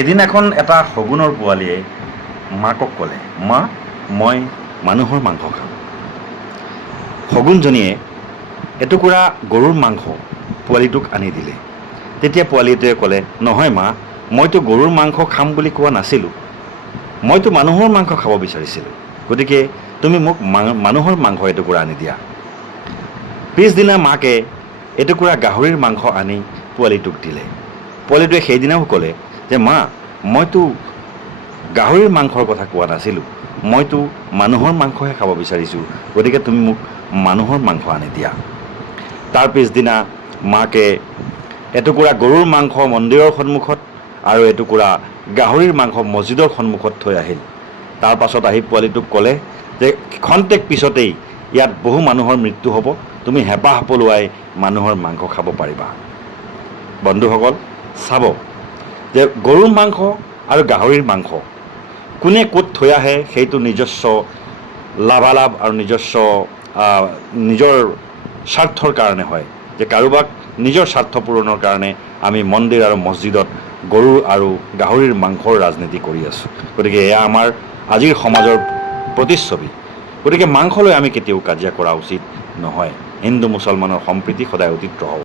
এদিনাখন এটা শগুনৰ পোৱালীয়ে মাকক ক'লে, মা মই মানুহৰ মাংস খাম। শগুনজনীয়ে এটুকুৰা গৰুৰ মাংস পোৱালিটোক আনি দিলে। তেতিয়া পোৱালিটোৱে ক'লে, নহয় মা, মইতো গৰুৰ মাংস খাম বুলি কোৱা নাছিলোঁ, মইতো মানুহৰ মাংস খাব বিচাৰিছিলোঁ, গতিকে তুমি মোক মানুহৰ মাংস এটুকুৰা আনি দিয়া। পিছদিনা মাকে এটুকুৰা গাহৰিৰ মাংস আনি পোৱালিটোক দিলে। পোৱালিটোৱে সেইদিনাও ক'লে যে মা, মইতো গাহৰিৰ মাংসৰ কথা কোৱা নাছিলোঁ, মইতো মানুহৰ মাংসহে খাব বিচাৰিছোঁ, গতিকে তুমি মোক মানুহৰ মাংস আনি দিয়া। তাৰ পিছদিনা মাকে এটুকুৰা গৰুৰ মাংস মন্দিৰৰ সন্মুখত আৰু এটুকুৰা গাহৰিৰ মাংস মছজিদৰ সন্মুখত থৈ আহিল। তাৰ পাছত আহি পোৱালিটোক ক'লে যে ক্ষন্তেক পিছতেই ইয়াত বহু মানুহৰ মৃত্যু হ'ব, তুমি হেঁপাহ পলুৱাই মানুহৰ মাংস খাব পাৰিবা। বন্ধুসকল, চাব যে গৰুৰ মাংস আৰু গাহৰিৰ মাংস কোনে ক'ত থৈ আহে সেইটো নিজস্ব লাভালাভ আৰু নিজৰ স্বাৰ্থৰ কাৰণে হয়, যে কাৰোবাক নিজৰ স্বাৰ্থ পূৰণৰ কাৰণে আমি মন্দিৰ আৰু মছজিদত গৰু আৰু গাহৰিৰ মাংসৰ ৰাজনীতি কৰি আছোঁ। গতিকে এয়া আমাৰ আজিৰ সমাজৰ প্ৰতিচ্ছবি। গতিকে মাংস লৈ আমি কেতিয়াও কাজিয়া কৰা উচিত নহয়। হিন্দু মুছলমানৰ সম্প্ৰীতি সদায় অতীত ৰহক।